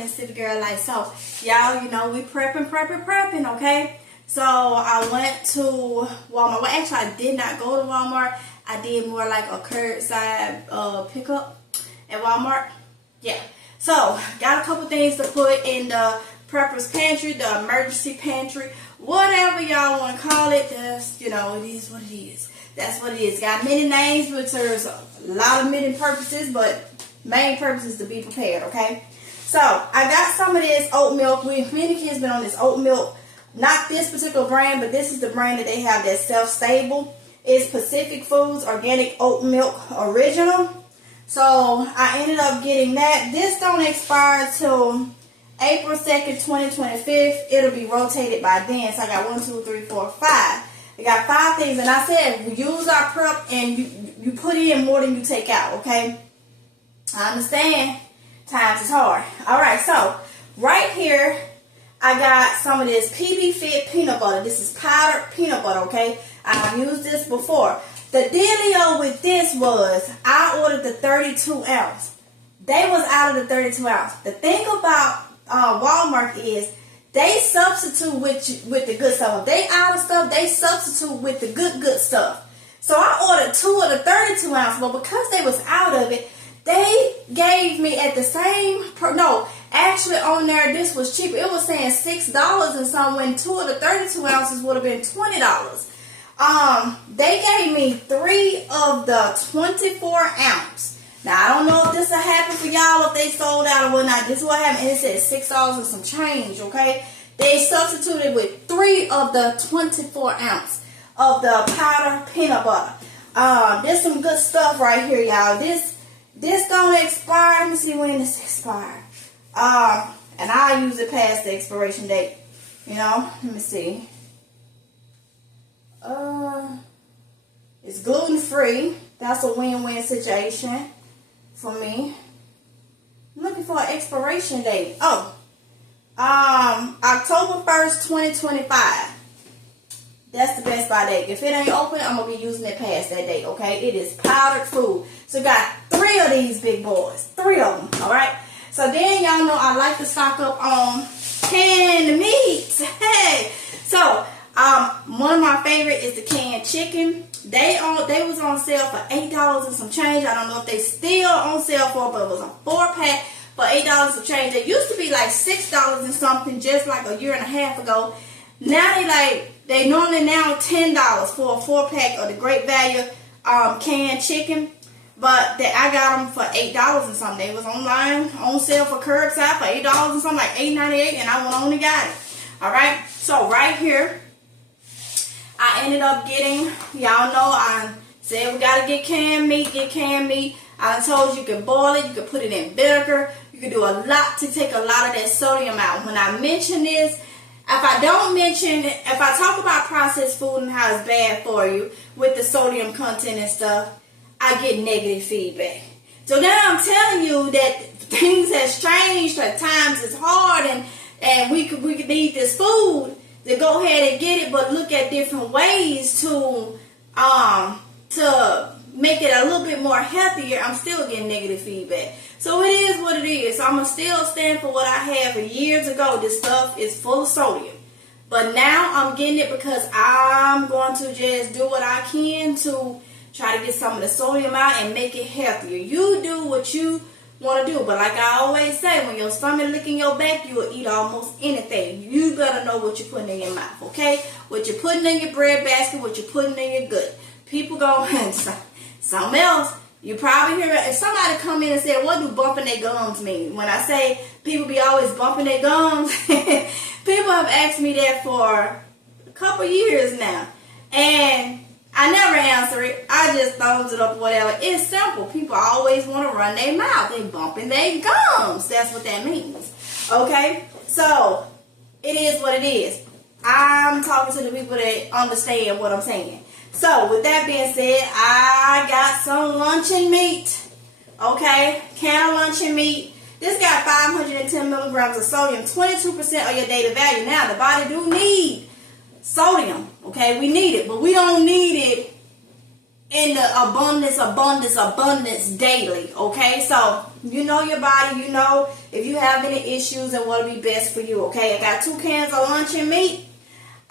in city girl life. So y'all, you know, we prepping, okay? So I went to Walmart. Well, actually, I did not go to Walmart. I did more like a curbside pickup at Walmart. Yeah. So got a couple things to put in the prepper's pantry, the emergency pantry, whatever y'all want to call it. That's, you know, it is what it is. That's what it is. Got many names, but there's a lot of many purposes, but main purpose is to be prepared, okay? So I got some of this oat milk. Many kids been on this oat milk. Not this particular brand, but this is the brand that they have that's self-stable. It's Pacific Foods Organic Oat Milk Original. So I ended up getting that. This don't expire till April 2nd, 2025. It'll be rotated by then. So I got 1, 2, 3, 4, 5. I got 5 things. And I said, we use our prep and you put in more than you take out, okay? I understand. Times is hard. Alright, so right here, I got some of this PB Fit peanut butter. This is powdered peanut butter, okay? I've used this before. The dealio with this was, I ordered the 32 ounce. They was out of the 32 ounce. The thing about Walmart is, they substitute with the good stuff. If they out of stuff, they substitute with the good stuff. So I ordered 2 of the 32 ounce, but because they was out of it, they gave me at the same, actually on there, this was cheaper. It was saying $6 and something when 2 of the 32 ounces would have been $20. They gave me 3 of the 24 ounce. Now, I don't know if this will happen for y'all, if they sold out or whatnot. This is what happened. And it said $6 and some change, okay? They substituted with 3 of the 24 ounce of the powder peanut butter. There's some good stuff right here, y'all. This don't expire. Let me see when this expired. And I use it past the expiration date. You know, let me see. It's gluten free. That's a win-win situation for me. I'm looking for an expiration date. October 1st, 2025. That's the best by date. If it ain't open, I'm going to be using it past that date, okay? It is powdered food. So got 3 of these big boys. 3 of them, all right? So then y'all know I like to stock up on canned meats. Hey! So, one of my favorite is the canned chicken. They was on sale for $8 and some change. I don't know if they still on sale for, but it was a 4-pack for $8 and change. They used to be like $6 and something just like a year and a half ago. Now they normally now $10 for a 4-pack of the Great Value canned chicken. But I got them for $8 and something. They was online on sale for curbside for $8 and something, like $8.98, and I went on and got it. Alright, so right here, I ended up getting, y'all know I said we gotta get canned meat, I told you can boil it, you can put it in vinegar, you can do a lot to take a lot of that sodium out. When I mention this, if I talk about processed food and how it's bad for you with the sodium content and stuff, I get negative feedback. So now I'm telling you that things has changed, at times it's hard, and we could need this food to go ahead and get it, but look at different ways to make it a little bit more healthier. I'm still getting negative feedback. So it is what it is. So I'm going to still stand for what I had for years ago. This stuff is full of sodium. But now I'm getting it because I'm going to just do what I can to try to get some of the sodium out and make it healthier. You do what you want to do. But like I always say, when your stomach licking your back, you will eat almost anything. You better know what you're putting in your mouth, okay? What you're putting in your bread basket, what you're putting in your gut. People go, something else. You probably hear it. If somebody come in and say, what do bumping their gums mean? When I say people be always bumping their gums, people have asked me that for a couple years now. And I never answer it. I just thumbs it up or whatever. It's simple. People always want to run their mouth. They bumping their gums. That's what that means. Okay? So, it is what it is. I'm talking to the people that understand what I'm saying. So, with that being said, I got some luncheon meat. Okay? Can of luncheon meat. This got 510 milligrams of sodium, 22% of your daily value. Now, the body do need sodium. Okay? We need it, but we don't need it in the abundance daily, okay? So, you know your body, you know if you have any issues and what'll be best for you, okay? I got 2 cans of luncheon meat.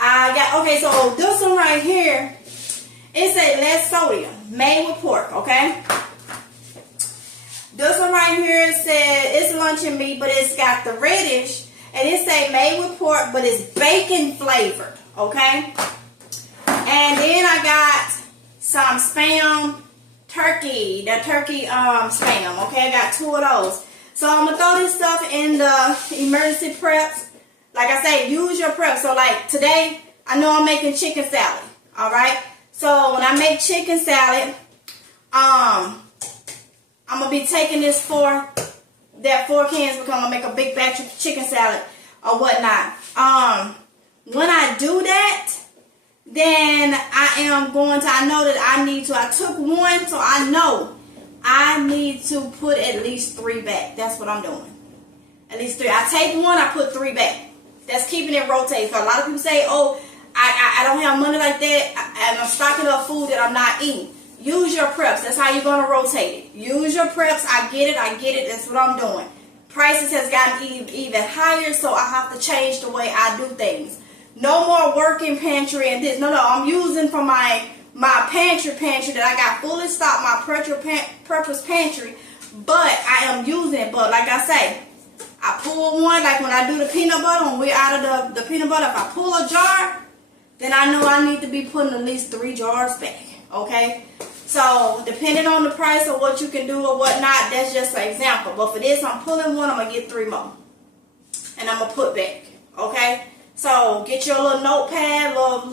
Okay, so this one right here, it said less sodium, made with pork, okay? This one right here, it said it's luncheon meat, but it's got the reddish, and it say made with pork, but it's bacon flavored, okay? And then I got some Spam turkey, the turkey Spam, okay? I got 2 of those. So I'm gonna throw this stuff in the emergency preps. Like I say, use your prep. So like today, I know I'm making chicken salad, all right? So when I make chicken salad, I'm gonna be taking this 4 cans because I'm gonna make a big batch of chicken salad or whatnot. When I do that, then I know that I need to, I took 1, so I know I need to put at least 3 back. That's what I'm doing. At least 3. I take 1, I put 3 back. That's keeping it rotating. So a lot of people say, oh, I don't have money like that, and I'm stocking up food that I'm not eating. Use your preps. That's how you're going to rotate it. Use your preps. I get it. That's what I'm doing. Prices has gotten even higher, so I have to change the way I do things. No more working pantry and this. No, I'm using from my pantry that I got fully stocked, my purpose pantry, but I am using it. But like I say, I pull one, like when I do the peanut butter, when we're out of the peanut butter, if I pull a jar, then I know I need to be putting at least 3 jars back, okay? So, depending on the price of what you can do or whatnot, that's just an example. But for this, I'm pulling 1, I'm going to get 3 more. And I'm going to put back, okay? So, get your little notepad, little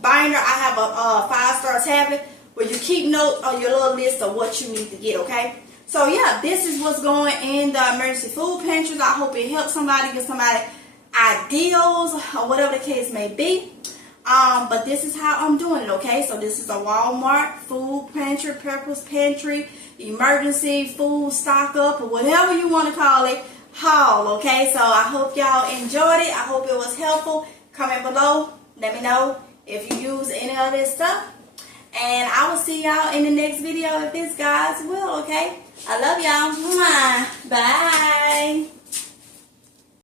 binder. I have a 5-star tablet where you keep notes on your little list of what you need to get, okay? So, yeah, this is what's going in the emergency food pantries. I hope it helps somebody, give somebody ideals or whatever the case may be. But this is how I'm doing it, okay? So this is a Walmart food pantry, purpose pantry, emergency food stock up, or whatever you want to call it, haul, okay? So I hope y'all enjoyed it. I hope it was helpful. Comment below. Let me know if you use any of this stuff. And I will see y'all in the next video if it's God's will, okay? I love y'all. Bye.